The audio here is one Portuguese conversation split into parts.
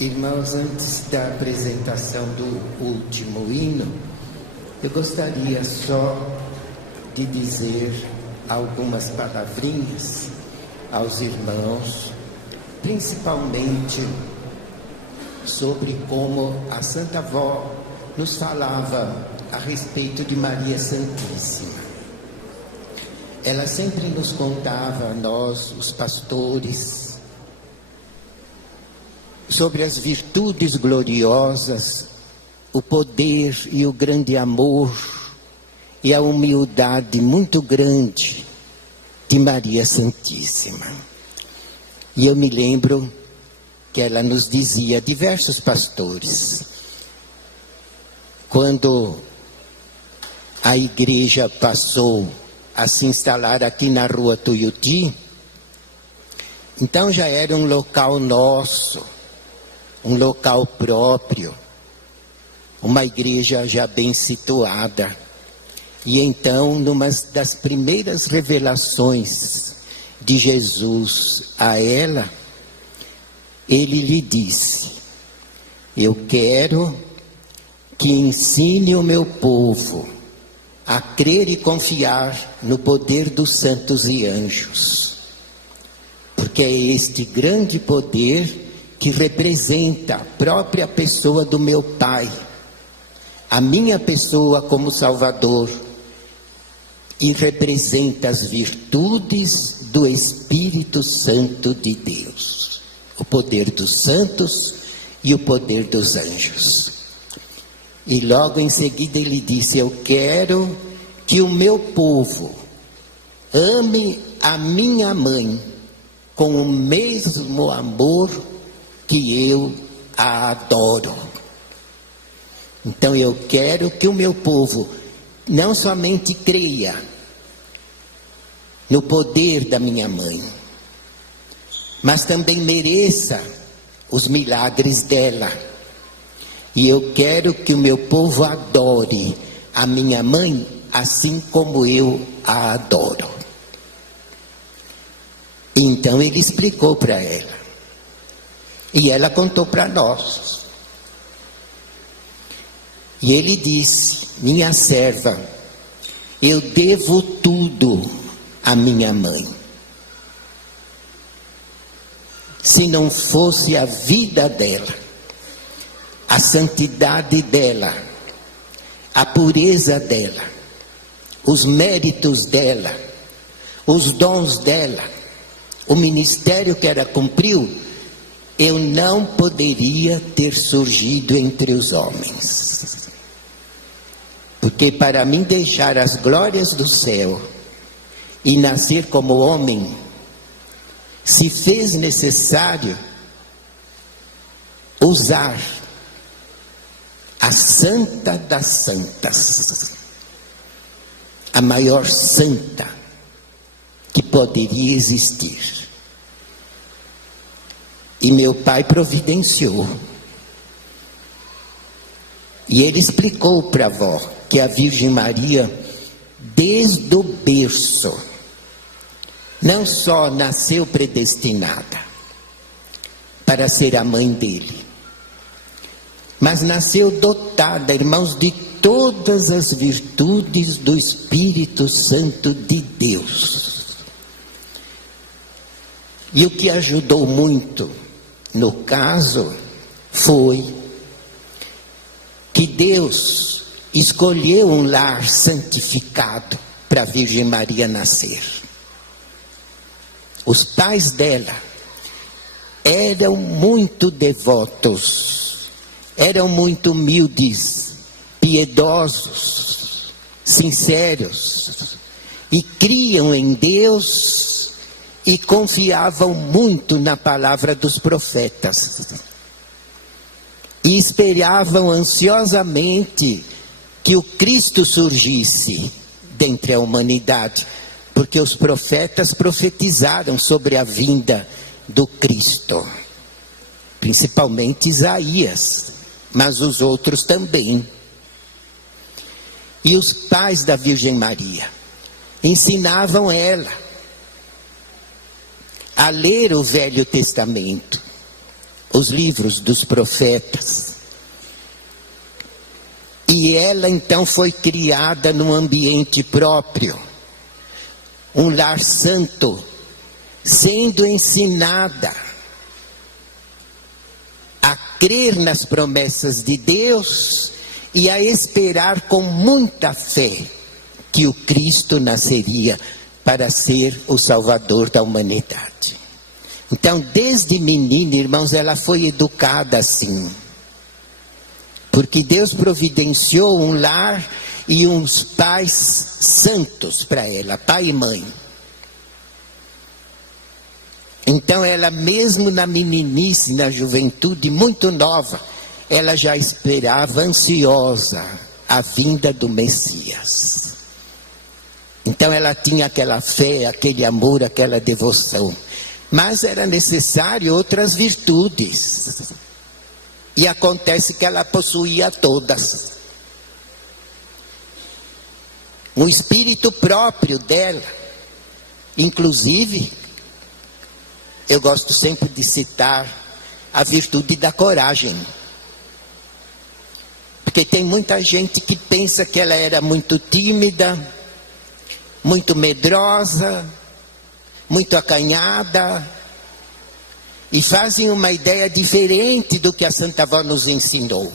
Irmãos, antes da apresentação do último hino, eu gostaria só de dizer algumas palavrinhas aos irmãos, principalmente sobre como a Santa Avó nos falava a respeito de Maria Santíssima. Ela sempre nos contava, nós, os pastores, sobre as virtudes gloriosas, o poder e o grande amor e a humildade muito grande de Maria Santíssima. E eu me lembro que ela nos dizia, diversos pastores, quando a igreja passou a se instalar aqui na rua Tuiuti, então já era um local nosso, um local próprio, uma igreja já bem situada. E então, numa das primeiras revelações de Jesus a ela, ele lhe disse: eu quero que ensine o meu povo a crer e confiar no poder dos santos e anjos, porque é este grande poder que representa a própria pessoa do meu Pai, a minha pessoa como Salvador, e representa as virtudes do Espírito Santo de Deus, o poder dos santos e o poder dos anjos. E logo em seguida ele disse: eu quero que o meu povo ame a minha mãe com o mesmo amor que eu a adoro. Então eu quero que o meu povo não somente creia no poder da minha mãe, mas também mereça os milagres dela. E eu quero que o meu povo adore a minha mãe assim como eu a adoro. Então ele explicou para ela. E ela contou para nós. E ele disse: minha serva, eu devo tudo à minha mãe. Se não fosse a vida dela, a santidade dela, a pureza dela, os méritos dela, os dons dela, o ministério que ela cumpriu, eu não poderia ter surgido entre os homens. Porque para mim deixar as glórias do céu e nascer como homem, se fez necessário usar a santa das santas, a maior santa que poderia existir. E meu pai providenciou. E ele explicou para a avó que a Virgem Maria, desde o berço, não só nasceu predestinada para ser a mãe dele, mas nasceu dotada, irmãos, de todas as virtudes do Espírito Santo de Deus. E o que ajudou muito no caso foi que Deus escolheu um lar santificado para a Virgem Maria nascer. Os pais dela eram muito devotos, eram muito humildes, piedosos, sinceros, e criam em Deus e confiavam muito na palavra dos profetas. E esperavam ansiosamente que o Cristo surgisse dentre a humanidade, porque os profetas profetizaram sobre a vinda do Cristo, principalmente Isaías, mas os outros também. E os pais da Virgem Maria ensinavam ela a ler o Velho Testamento, os livros dos profetas. E ela então foi criada num ambiente próprio, um lar santo, sendo ensinada a crer nas promessas de Deus e a esperar com muita fé que o Cristo nasceria para ser o Salvador da humanidade. Então, desde menina, irmãos, ela foi educada assim. Porque Deus providenciou um lar e uns pais santos para ela, pai e mãe. Então ela mesmo na meninice, na juventude muito nova, ela já esperava ansiosa a vinda do Messias. Então ela tinha aquela fé, aquele amor, aquela devoção. Mas era necessário outras virtudes. E acontece que ela possuía todas. Um espírito próprio dela. Inclusive, eu gosto sempre de citar a virtude da coragem. Porque tem muita gente que pensa que ela era muito tímida, muito medrosa, muito acanhada, e fazem uma ideia diferente do que a Santa Avó nos ensinou.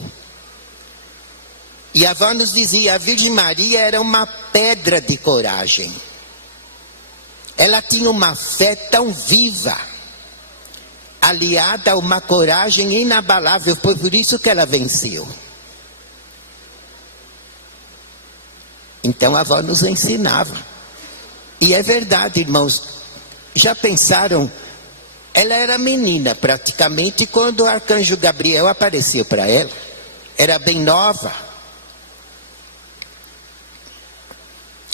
E a avó nos dizia, a Virgem Maria era uma pedra de coragem. Ela tinha uma fé tão viva, aliada a uma coragem inabalável, foi por isso que ela venceu. Então a avó nos ensinava. E é verdade, irmãos, já pensaram, ela era menina praticamente quando o arcanjo Gabriel apareceu para ela. Era bem nova.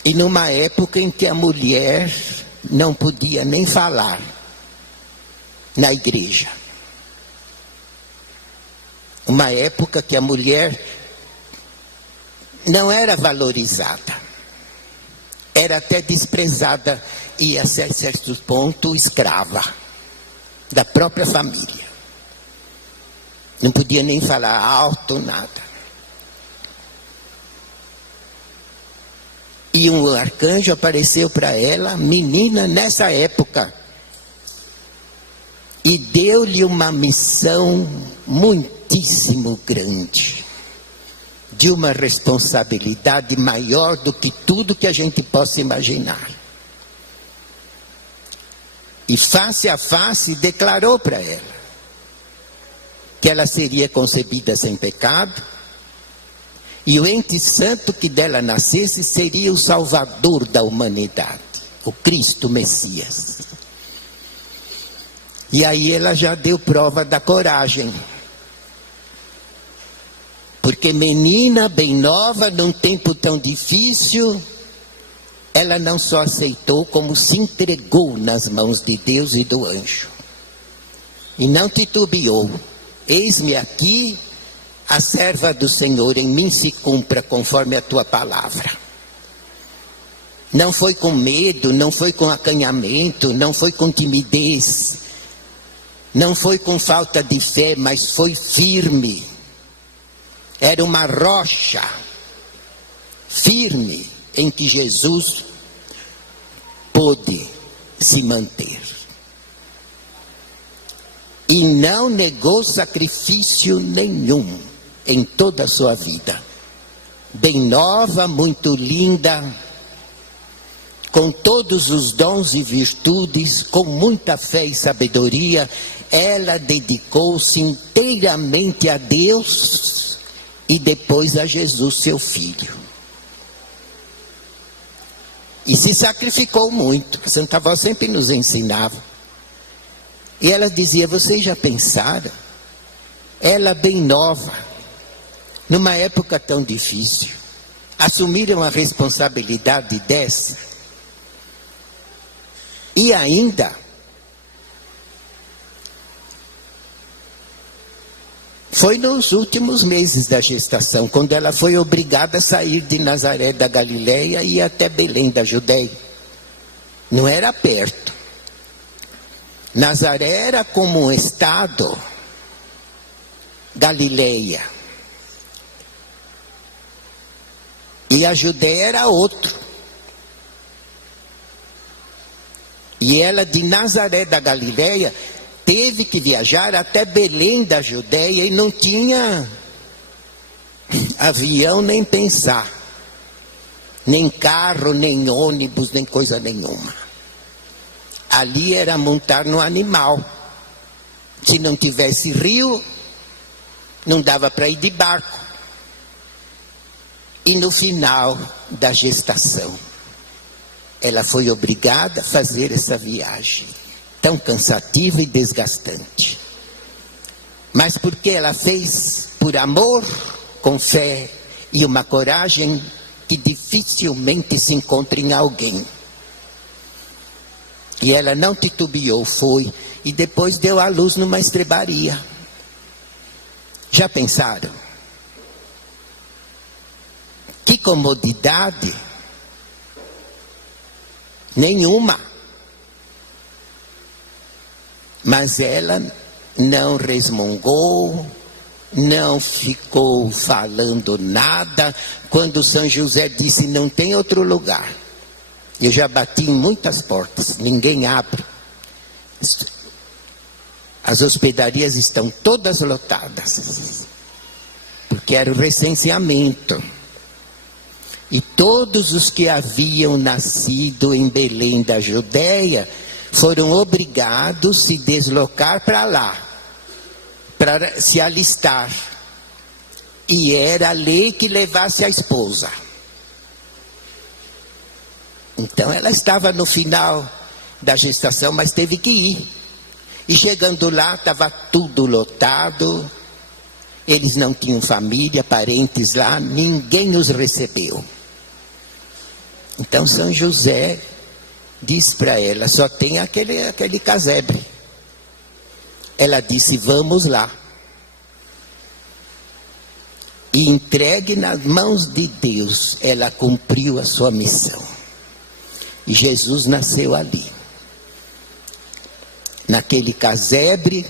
E numa época em que a mulher não podia nem falar na igreja. Uma época que a mulher não era valorizada. Era até desprezada e a certo ponto escrava da própria família. Não podia nem falar alto, nada. E um arcanjo apareceu para ela, menina, nessa época. E deu-lhe uma missão muitíssimo grande. De uma responsabilidade maior do que tudo que a gente possa imaginar. E face a face declarou para ela que ela seria concebida sem pecado e o ente santo que dela nascesse seria o Salvador da humanidade, o Cristo Messias. E aí ela já deu prova da coragem. Porque menina bem nova, num tempo tão difícil, ela não só aceitou, como se entregou nas mãos de Deus e do anjo. E não titubeou. Eis-me aqui, a serva do Senhor, em mim se cumpra conforme a tua palavra. Não foi com medo, não foi com acanhamento, não foi com timidez, não foi com falta de fé, mas foi firme. Era uma rocha firme em que Jesus pôde se manter. E não negou sacrifício nenhum em toda a sua vida. Bem nova, muito linda, com todos os dons e virtudes, com muita fé e sabedoria, ela dedicou-se inteiramente a Deus e depois a Jesus, seu filho. E se sacrificou muito. A Santa Avó sempre nos ensinava. E ela dizia, vocês já pensaram? Ela bem nova, numa época tão difícil, assumiram a responsabilidade dessa. E ainda foi nos últimos meses da gestação, quando ela foi obrigada a sair de Nazaré da Galileia e ir até Belém da Judeia. Não era perto. Nazaré era como um estado Galileia. E a Judéia era outro. E ela de Nazaré da Galileia teve que viajar até Belém da Judéia e não tinha avião nem pensar, nem carro, nem ônibus, nem coisa nenhuma. Ali era montar no animal. Se não tivesse rio, não dava para ir de barco. E no final da gestação, ela foi obrigada a fazer essa viagem tão cansativa e desgastante. Mas porque ela fez por amor, com fé e uma coragem que dificilmente se encontra em alguém. E ela não titubeou, foi, e depois deu à luz numa estrebaria. Já pensaram? Que comodidade? Nenhuma. Mas ela não resmungou, não ficou falando nada. Quando São José disse, não tem outro lugar. Eu já bati em muitas portas, ninguém abre. As hospedarias estão todas lotadas, porque era o recenseamento. E todos os que haviam nascido em Belém da Judéia foram obrigados a se deslocar para lá, para se alistar. E era a lei que levasse a esposa. Então ela estava no final da gestação, mas teve que ir. E chegando lá, estava tudo lotado. Eles não tinham família, parentes lá, ninguém os recebeu. Então São José disse para ela, só tem aquele casebre. Ela disse, vamos lá. E entregue nas mãos de Deus, ela cumpriu a sua missão. E Jesus nasceu ali. Naquele casebre.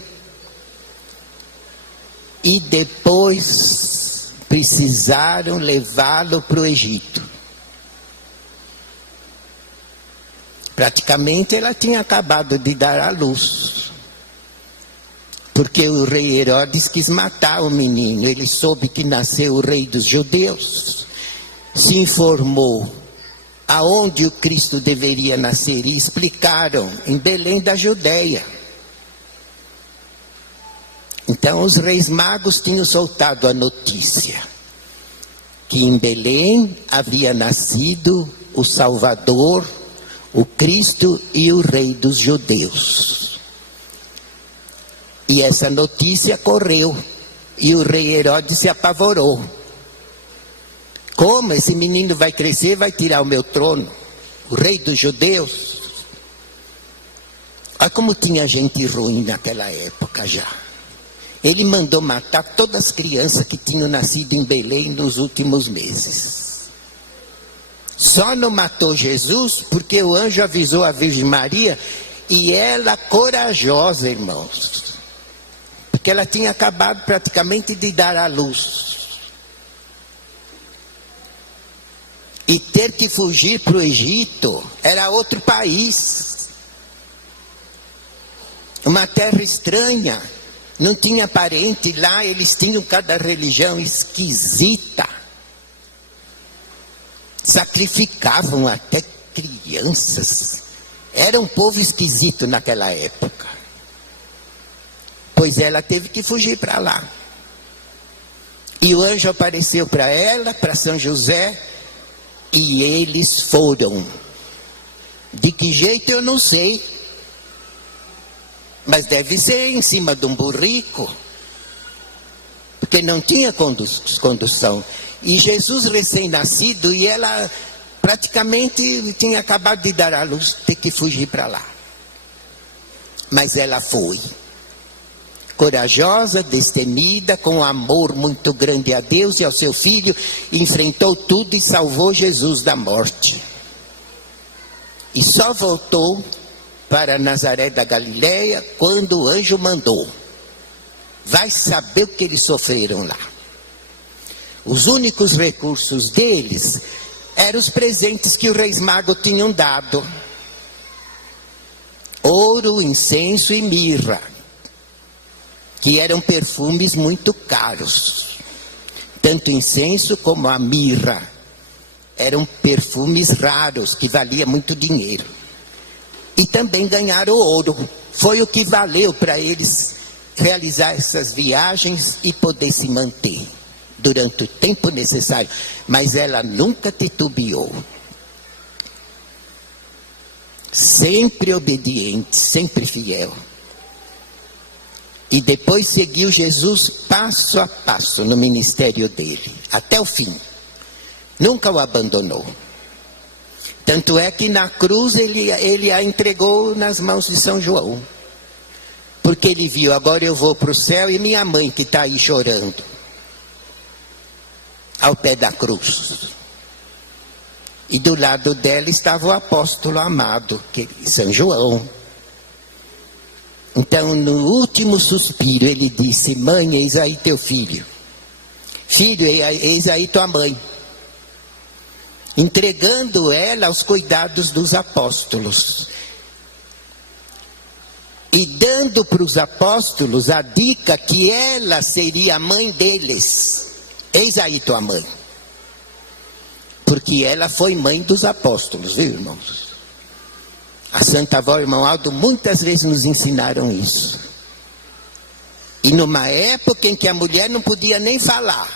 E depois precisaram levá-lo para o Egito. Praticamente ela tinha acabado de dar à luz. Porque o rei Herodes quis matar o menino. Ele soube que nasceu o rei dos judeus. Se informou aonde o Cristo deveria nascer. E explicaram, em Belém da Judéia. Então os reis magos tinham soltado a notícia. Que em Belém havia nascido o Salvador, o Cristo e o Rei dos Judeus. E essa notícia correu. E o rei Herodes se apavorou. Como esse menino vai crescer, vai tirar o meu trono? O Rei dos Judeus? Olha como tinha gente ruim naquela época já. Ele mandou matar todas as crianças que tinham nascido em Belém nos últimos meses. Só não matou Jesus porque o anjo avisou a Virgem Maria e ela corajosa, irmãos. Porque ela tinha acabado praticamente de dar à luz. E ter que fugir para o Egito era outro país. Uma terra estranha. Não tinha parente lá, eles tinham cada religião esquisita. Sacrificavam até crianças. Era um povo esquisito naquela época. Pois ela teve que fugir para lá. E o anjo apareceu para ela, para São José, e eles foram. De que jeito eu não sei. Mas deve ser em cima de um burrico. Porque não tinha condução. E Jesus recém-nascido, e ela praticamente tinha acabado de dar à luz, ter que fugir para lá. Mas ela foi. Corajosa, destemida, com um amor muito grande a Deus e ao seu filho, enfrentou tudo e salvou Jesus da morte. E só voltou para Nazaré da Galileia quando o anjo mandou. Vai saber o que eles sofreram lá. Os únicos recursos deles eram os presentes que os reis magos tinham dado. Ouro, incenso e mirra, que eram perfumes muito caros. Tanto o incenso como a mirra eram perfumes raros, que valia muito dinheiro. E também ganharam ouro. Foi o que valeu para eles realizar essas viagens e poder se manter durante o tempo necessário. Mas ela nunca titubeou. Sempre obediente, sempre fiel. E depois seguiu Jesus passo a passo no ministério dele, até o fim. Nunca o abandonou. Tanto é que na cruz ele a entregou nas mãos de São João. Porque ele viu, agora eu vou para o céu e minha mãe que está aí chorando. Ao pé da cruz. E do lado dela estava o apóstolo amado, São João. Então, no último suspiro, ele disse: mãe, eis aí teu filho. Filho, eis aí tua mãe. Entregando ela aos cuidados dos apóstolos. E dando para os apóstolos a dica que ela seria a mãe deles. Eis aí tua mãe. Porque ela foi mãe dos apóstolos, viu, irmãos? A Santa Avó e o irmão Aldo muitas vezes nos ensinaram isso. E numa época em que a mulher não podia nem falar.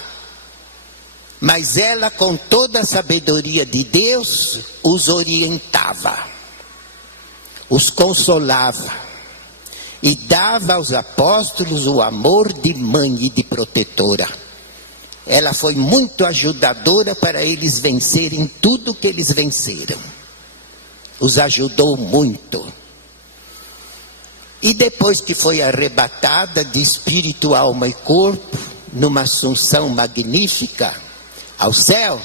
Mas ela, com toda a sabedoria de Deus, os orientava. Os consolava. E dava aos apóstolos o amor de mãe e de protetora. Ela foi muito ajudadora para eles vencerem tudo que eles venceram. Os ajudou muito. E depois que foi arrebatada de espírito, alma e corpo, numa assunção magnífica ao céu,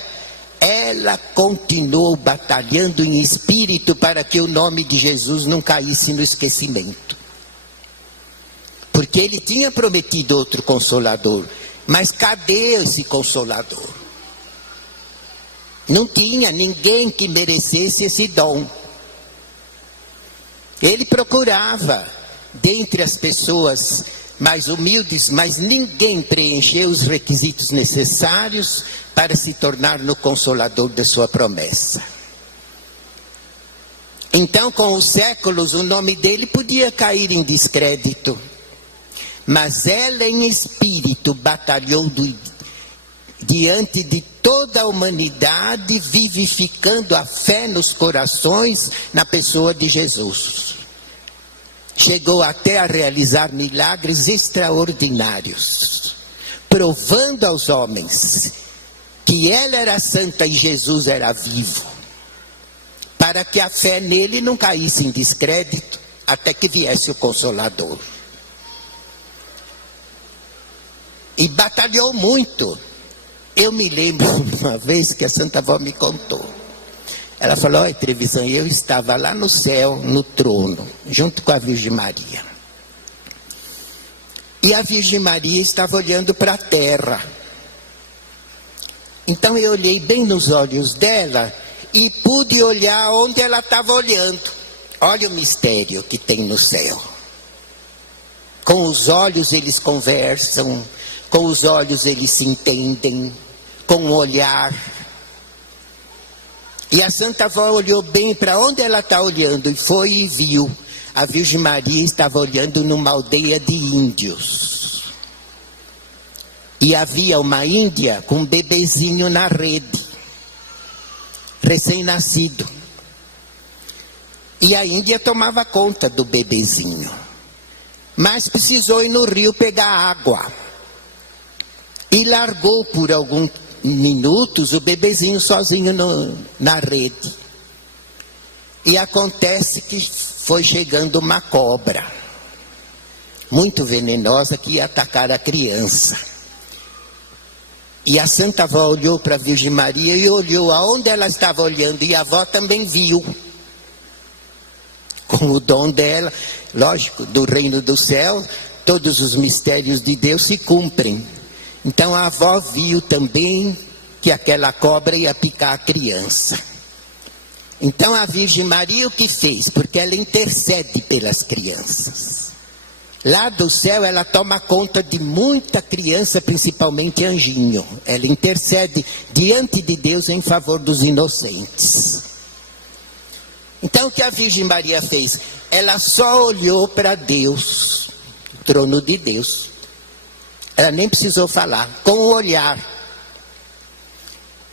ela continuou batalhando em espírito para que o nome de Jesus não caísse no esquecimento. Porque ele tinha prometido outro consolador. Mas cadê esse consolador? Não tinha ninguém que merecesse esse dom. Ele procurava, dentre as pessoas mais humildes, mas ninguém preencheu os requisitos necessários para se tornar no consolador da sua promessa. Então, com os séculos, o nome dele podia cair em descrédito. Mas ela em espírito batalhou diante de toda a humanidade, vivificando a fé nos corações na pessoa de Jesus. Chegou até a realizar milagres extraordinários, provando aos homens que ela era santa e Jesus era vivo, para que a fé nele não caísse em descrédito, até que viesse o Consolador. E batalhou muito. Eu me lembro uma vez que a Santa Avó me contou. Ela falou: olha, Trevisan, eu estava lá no céu, no trono, junto com a Virgem Maria. E a Virgem Maria estava olhando para a terra. Então eu olhei bem nos olhos dela e pude olhar onde ela estava olhando. Olha o mistério que tem no céu. Com os olhos eles conversam, com os olhos eles se entendem, com o olhar. E a Santa Avó olhou bem para onde ela está olhando, e foi e viu. A Virgem Maria estava olhando numa aldeia de índios. E havia uma índia com um bebezinho na rede, recém-nascido. E a índia tomava conta do bebezinho. Mas precisou ir no rio pegar água. E largou por alguns minutos o bebezinho sozinho na rede. E acontece que foi chegando uma cobra, muito venenosa, que ia atacar a criança. E a Santa Avó olhou para a Virgem Maria e olhou aonde ela estava olhando. E a avó também viu. Com o dom dela, lógico, do reino do céu, todos os mistérios de Deus se cumprem. Então a avó viu também que aquela cobra ia picar a criança. Então a Virgem Maria o que fez? Porque ela intercede pelas crianças. Lá do céu ela toma conta de muita criança, principalmente anjinho. Ela intercede diante de Deus em favor dos inocentes. Então o que a Virgem Maria fez? Ela só olhou para Deus, o trono de Deus. Ela nem precisou falar, com o olhar.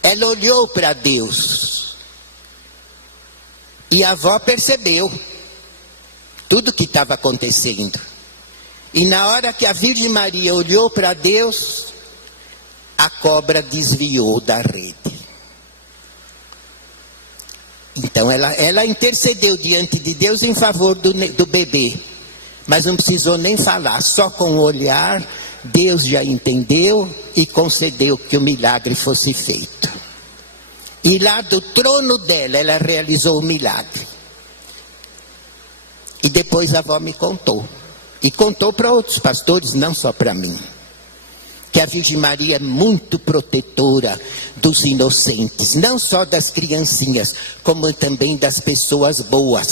Ela olhou para Deus. E a avó percebeu tudo que estava acontecendo. E na hora que a Virgem Maria olhou para Deus, a cobra desviou da rede. Então ela intercedeu diante de Deus em favor do bebê. Mas não precisou nem falar, só com o olhar, Deus já entendeu e concedeu que o milagre fosse feito. E lá do trono dela, ela realizou o milagre. E depois a avó me contou. E contou para outros pastores, não só para mim. Que a Virgem Maria é muito protetora dos inocentes. Não só das criancinhas, como também das pessoas boas.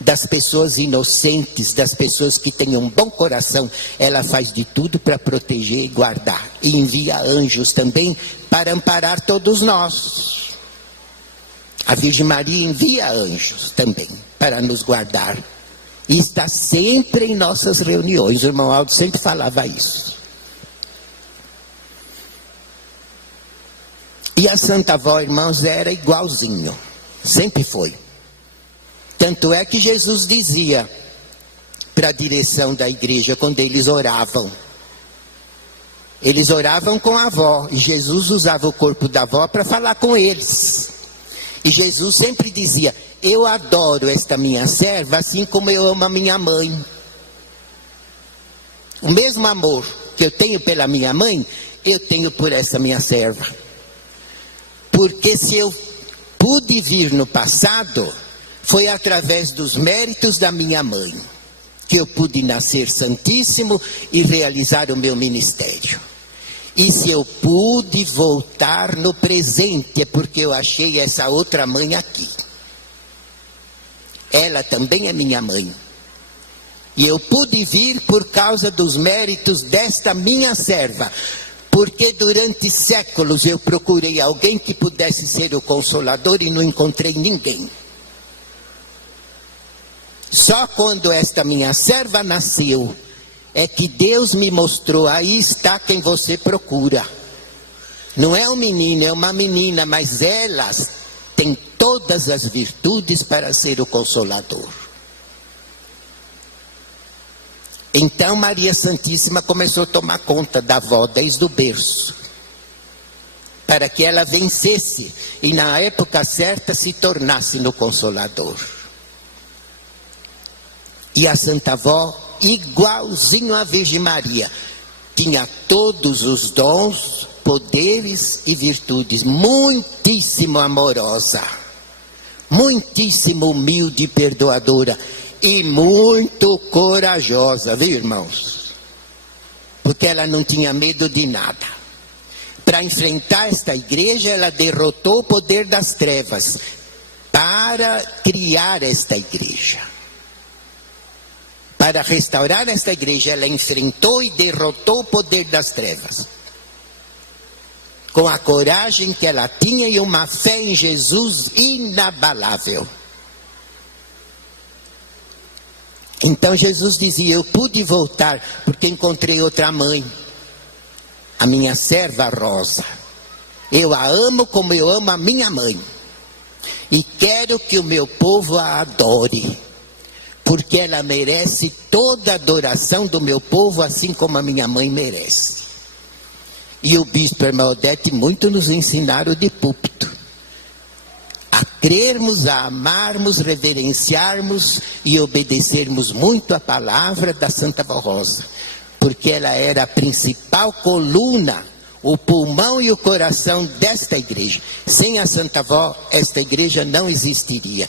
Das pessoas inocentes, das pessoas que têm um bom coração. Ela faz de tudo para proteger e guardar. E envia anjos também para amparar todos nós. A Virgem Maria envia anjos também para nos guardar. E está sempre em nossas reuniões. O irmão Aldo sempre falava isso. E a Santa Avó, irmãos, era igualzinho. Sempre foi. Tanto é que Jesus dizia para a direção da igreja, quando eles oravam. Eles oravam com a avó. E Jesus usava o corpo da avó para falar com eles. E Jesus sempre dizia: eu adoro esta minha serva assim como eu amo a minha mãe. O mesmo amor que eu tenho pela minha mãe, eu tenho por essa minha serva. Porque se eu pude vir no passado, foi através dos méritos da minha mãe que eu pude nascer santíssimo e realizar o meu ministério. E se eu pude voltar no presente, é porque eu achei essa outra mãe aqui. Ela também é minha mãe. E eu pude vir por causa dos méritos desta minha serva. Porque durante séculos eu procurei alguém que pudesse ser o consolador e não encontrei ninguém. Só quando esta minha serva nasceu, é que Deus me mostrou, aí está quem você procura. Não é um menino, é uma menina, mas elas têm todas as virtudes para ser o consolador. Então Maria Santíssima começou a tomar conta da avó desde o berço, para que ela vencesse e na época certa se tornasse no consolador. E a Santa Avó, igualzinho à Virgem Maria, tinha todos os dons, poderes e virtudes, muitíssimo amorosa, muitíssimo humilde e perdoadora, e muito corajosa, viu, irmãos? Porque ela não tinha medo de nada. Para enfrentar esta igreja, ela derrotou o poder das trevas, para criar esta igreja. Para restaurar esta igreja, ela enfrentou e derrotou o poder das trevas. Com a coragem que ela tinha e uma fé em Jesus inabalável. Então Jesus dizia: eu pude voltar porque encontrei outra mãe, a minha serva Rosa. Eu a amo como eu amo a minha mãe. E quero que o meu povo a adore. Porque ela merece toda a adoração do meu povo, assim como a minha mãe merece. E o bispo Irmã Odete muito nos ensinaram de púlpito. A crermos, a amarmos, reverenciarmos e obedecermos muito a palavra da Santa Avó Rosa. Porque ela era a principal coluna, o pulmão e o coração desta igreja. Sem a Santa Avó, esta igreja não existiria.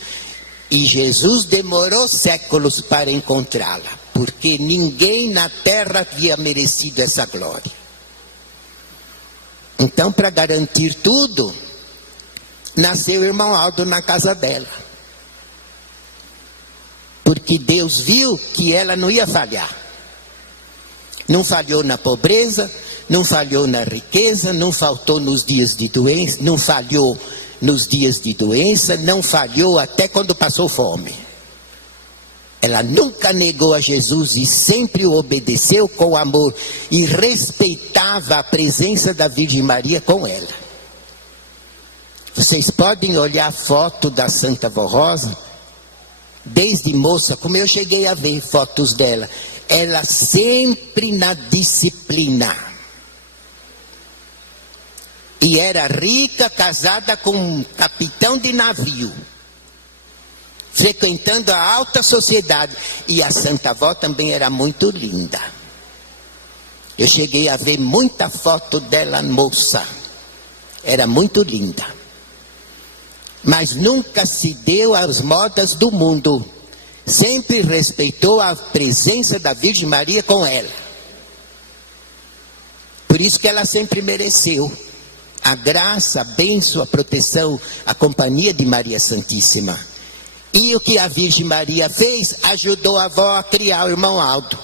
E Jesus demorou séculos para encontrá-la. porque ninguém na terra havia merecido essa glória. Então, para garantir tudo, nasceu o irmão Aldo na casa dela. Porque Deus viu que ela não ia falhar. Não falhou na pobreza, não falhou na riqueza, não faltou nos dias de doença, não falhou nos dias de doença, não falhou até quando passou fome. Ela nunca negou a Jesus e sempre o obedeceu com amor e respeitava a presença da Virgem Maria com ela. Vocês podem olhar a foto da Santa Vó Rosa, desde moça, como eu cheguei a ver fotos dela, ela sempre na disciplina. E era rica, casada com um capitão de navio, frequentando a alta sociedade. E a Santa Avó também era muito linda. Eu cheguei a ver muita foto dela moça. Era muito linda. Mas nunca se deu às modas do mundo. Sempre respeitou a presença da Virgem Maria com ela. Por isso que ela sempre mereceu a graça, a bênção, a proteção, a companhia de Maria Santíssima. E o que a Virgem Maria fez? Ajudou a avó a criar o irmão Aldo.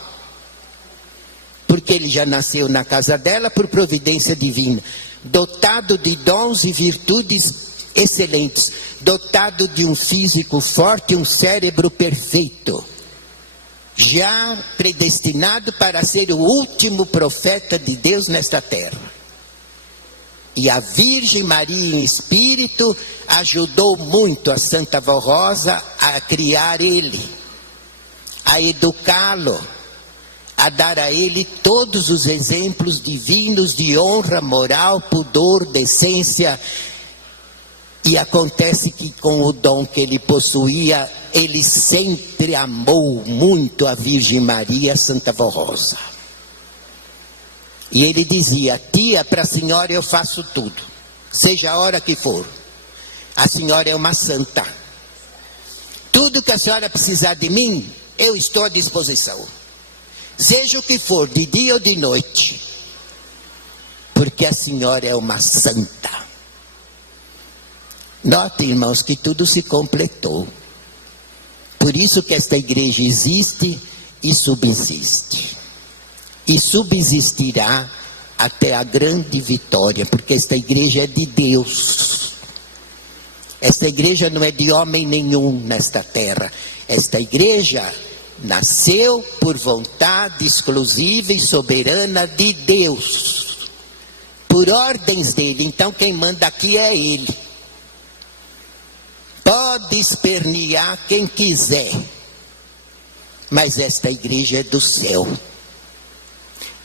Porque ele já nasceu na casa dela por providência divina. Dotado de dons e virtudes excelentes. Dotado de um físico forte e um cérebro perfeito. Já predestinado para ser o último profeta de Deus nesta terra. E a Virgem Maria em espírito ajudou muito a Santa Vó Rosa a criar ele, a educá-lo, a dar a ele todos os exemplos divinos de honra, moral, pudor, decência. E acontece que com o dom que ele possuía, ele sempre amou muito a Virgem Maria, a Santa Vó Rosa. E ele dizia: tia, para a senhora eu faço tudo, seja a hora que for. A senhora é uma santa. Tudo que a senhora precisar de mim, eu estou à disposição. Seja o que for, de dia ou de noite. Porque a senhora é uma santa. Notem, irmãos, que tudo se completou. Por isso que esta igreja existe e subsiste. E subsistirá até a grande vitória, porque esta igreja é de Deus. Esta igreja não é de homem nenhum nesta terra. Esta igreja nasceu por vontade exclusiva e soberana de Deus, por ordens dele. Então quem manda aqui é ele. Pode espernear quem quiser, mas esta igreja é do céu.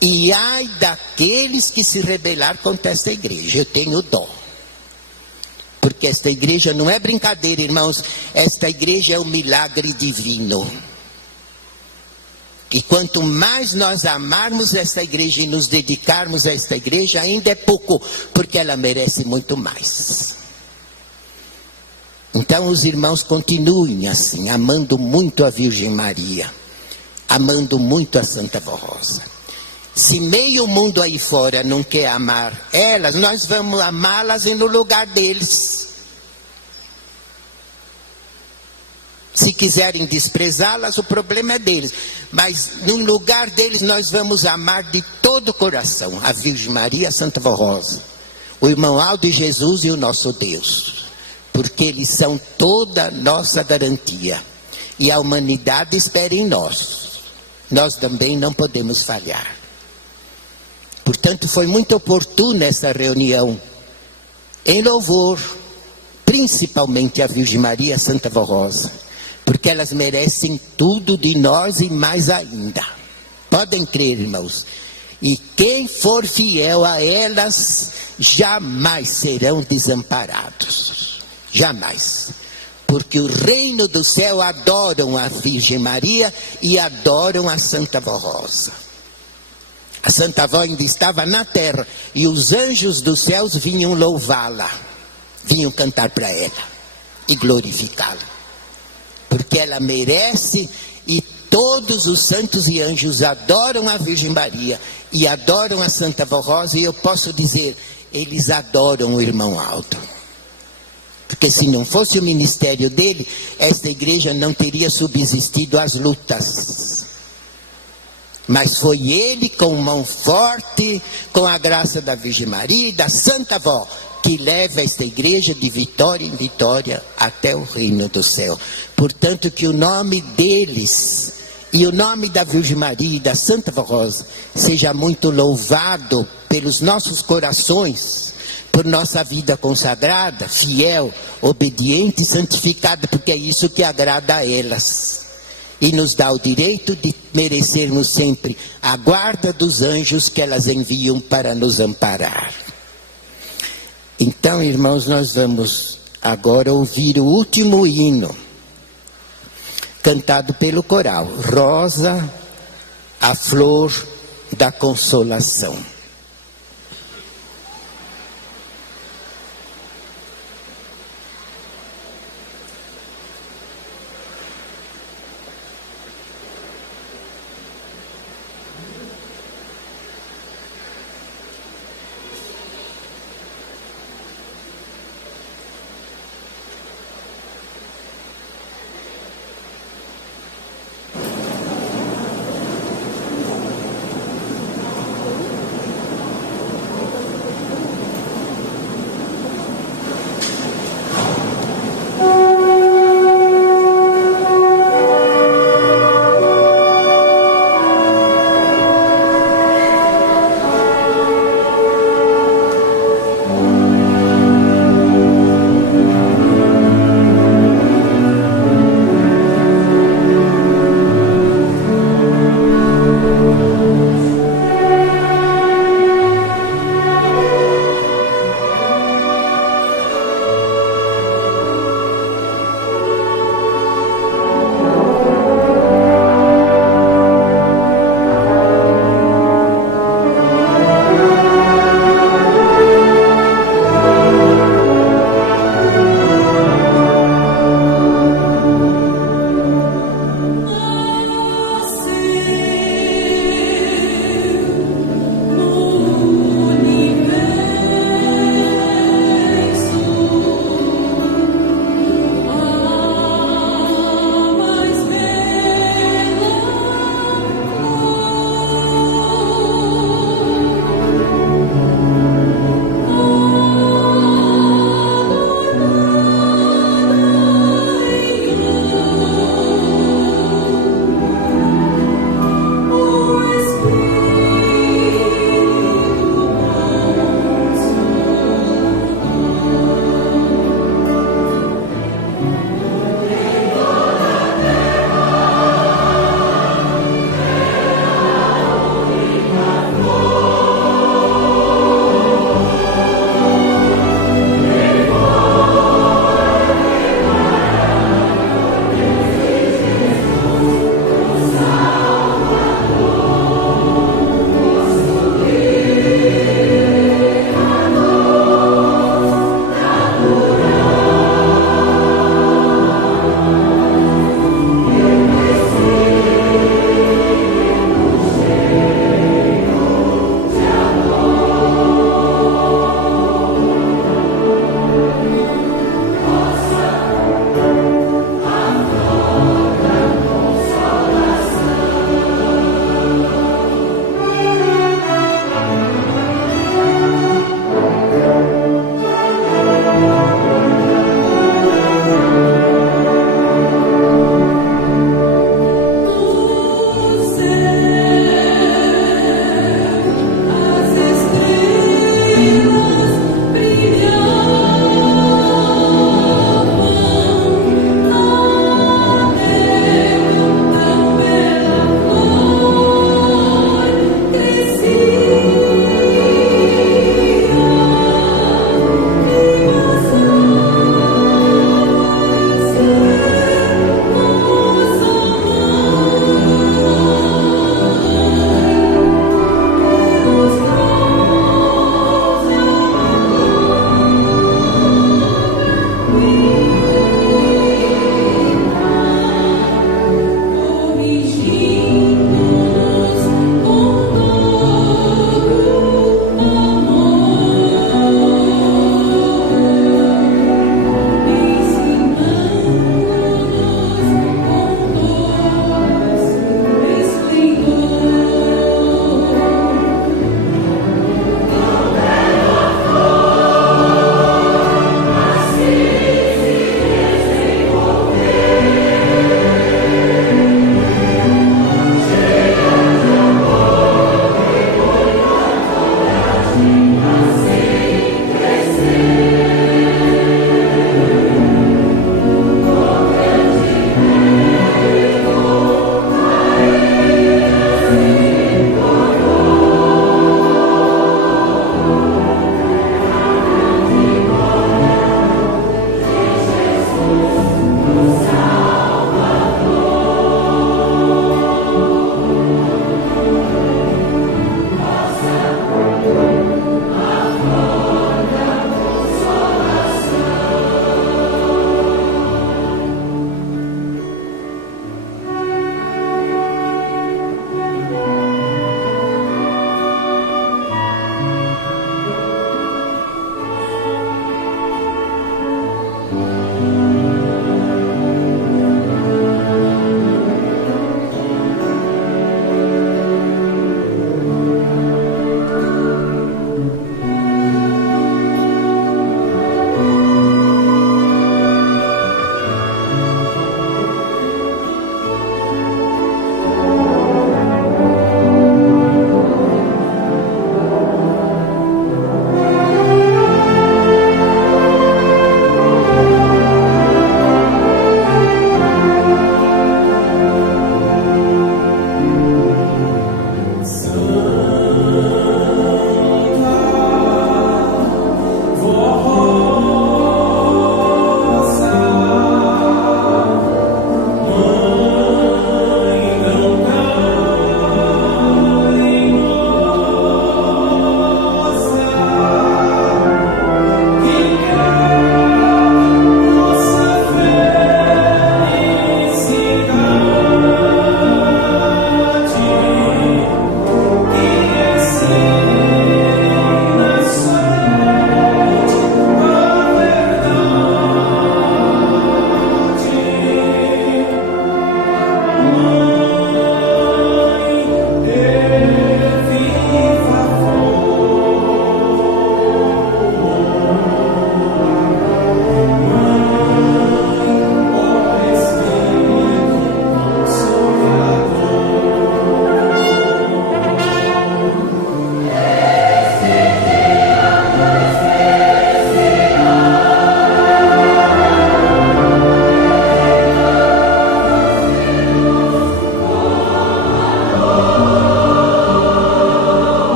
E ai daqueles que se rebelar contra esta igreja. Eu tenho dó. Porque esta igreja não é brincadeira, irmãos. Esta igreja é um milagre divino. E quanto mais nós amarmos esta igreja e nos dedicarmos a esta igreja, ainda é pouco, porque ela merece muito mais. Então os irmãos continuem assim, amando muito a Virgem Maria, amando muito a Santa Vó Rosa. Se meio mundo aí fora não quer amar elas, nós vamos amá-las no lugar deles. Se quiserem desprezá-las, o problema é deles. Mas no lugar deles nós vamos amar de todo o coração a Virgem Maria, a Santa Vó Rosa, o irmão Aldo e Jesus e o nosso Deus. Porque eles são toda a nossa garantia. E a humanidade espera em nós. Nós também não podemos falhar. Portanto, foi muito oportuna essa reunião, em louvor, principalmente a Virgem Maria e a Santa Vó Rosa, porque elas merecem tudo de nós e mais ainda. Podem crer, irmãos. E quem for fiel a elas, jamais serão desamparados. Jamais. Porque o reino do céu adoram a Virgem Maria e adoram a Santa Vó Rosa. A Santa Vó ainda estava na terra e os anjos dos céus vinham louvá-la, vinham cantar para ela e glorificá-la, porque ela merece, e todos os santos e anjos adoram a Virgem Maria e adoram a Santa Vó Rosa, e eu posso dizer, eles adoram o irmão Aldo. Porque se não fosse o ministério dele, esta igreja não teria subsistido às lutas. Mas foi ele, com mão forte, com a graça da Virgem Maria e da Santa Vó, que leva esta igreja de vitória em vitória até o reino do céu. Portanto, que o nome deles e o nome da Virgem Maria e da Santa Vó Rosa seja muito louvado pelos nossos corações, por nossa vida consagrada, fiel, obediente e santificada, porque é isso que agrada a elas. E nos dá o direito de merecermos sempre a guarda dos anjos que elas enviam para nos amparar. Então, irmãos, nós vamos agora ouvir o último hino, cantado pelo coral, Rosa, a Flor da Consolação.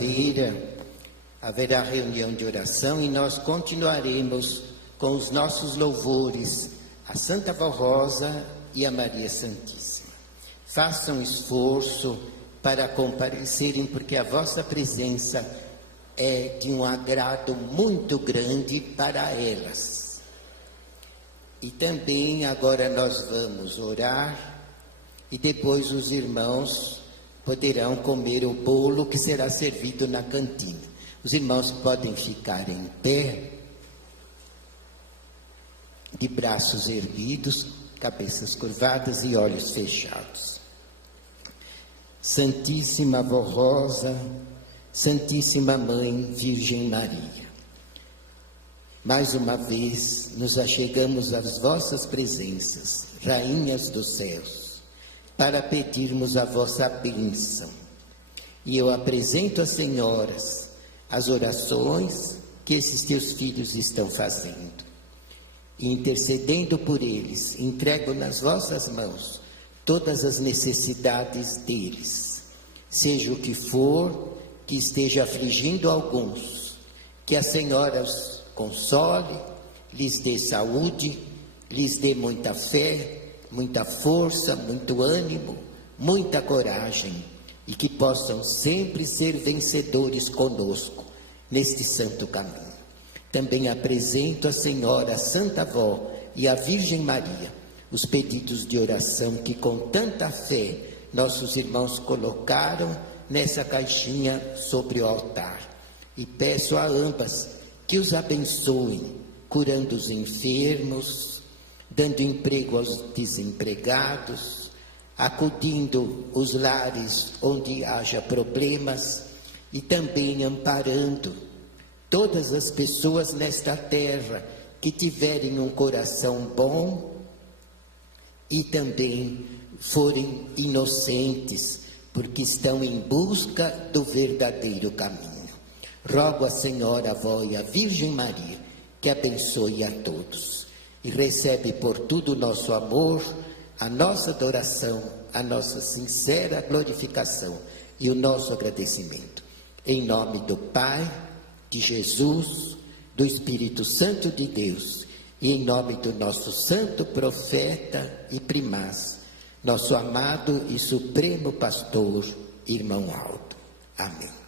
quinta-feira haverá reunião de oração e nós continuaremos com os nossos louvores a Santa Vó Rosa e a Maria Santíssima. Façam esforço para comparecerem, porque a vossa presença é de um agrado muito grande para elas. E também agora nós vamos orar e depois os irmãos poderão comer o bolo que será servido na cantina. Os irmãos podem ficar em pé, de braços erguidos, cabeças curvadas e olhos fechados. Santíssima Vó Rosa, Santíssima Mãe Virgem Maria, mais uma vez nos achegamos às vossas presenças, rainhas dos céus, para pedirmos a vossa bênção. E eu apresento às senhoras as orações que esses teus filhos estão fazendo. E intercedendo por eles, entrego nas vossas mãos todas as necessidades deles, seja o que for que esteja afligindo alguns, que a Senhora os console, lhes dê saúde, lhes dê muita fé, muita força, muito ânimo, muita coragem, e que possam sempre ser vencedores conosco neste santo caminho. Também apresento à Senhora, a Santa Vó e a Virgem Maria, os pedidos de oração que com tanta fé nossos irmãos colocaram nessa caixinha sobre o altar. E peço a ambas que os abençoem, curando os enfermos, dando emprego aos desempregados, acudindo os lares onde haja problemas e também amparando todas as pessoas nesta terra que tiverem um coração bom e também forem inocentes, porque estão em busca do verdadeiro caminho. Rogo a Senhora, a Vó e a Virgem Maria, que abençoe a todos. E recebe por tudo o nosso amor, a nossa adoração, a nossa sincera glorificação e o nosso agradecimento. Em nome do Pai, de Jesus, do Espírito Santo de Deus, e em nome do nosso santo profeta e primaz, nosso amado e supremo pastor, irmão Aldo. Amém.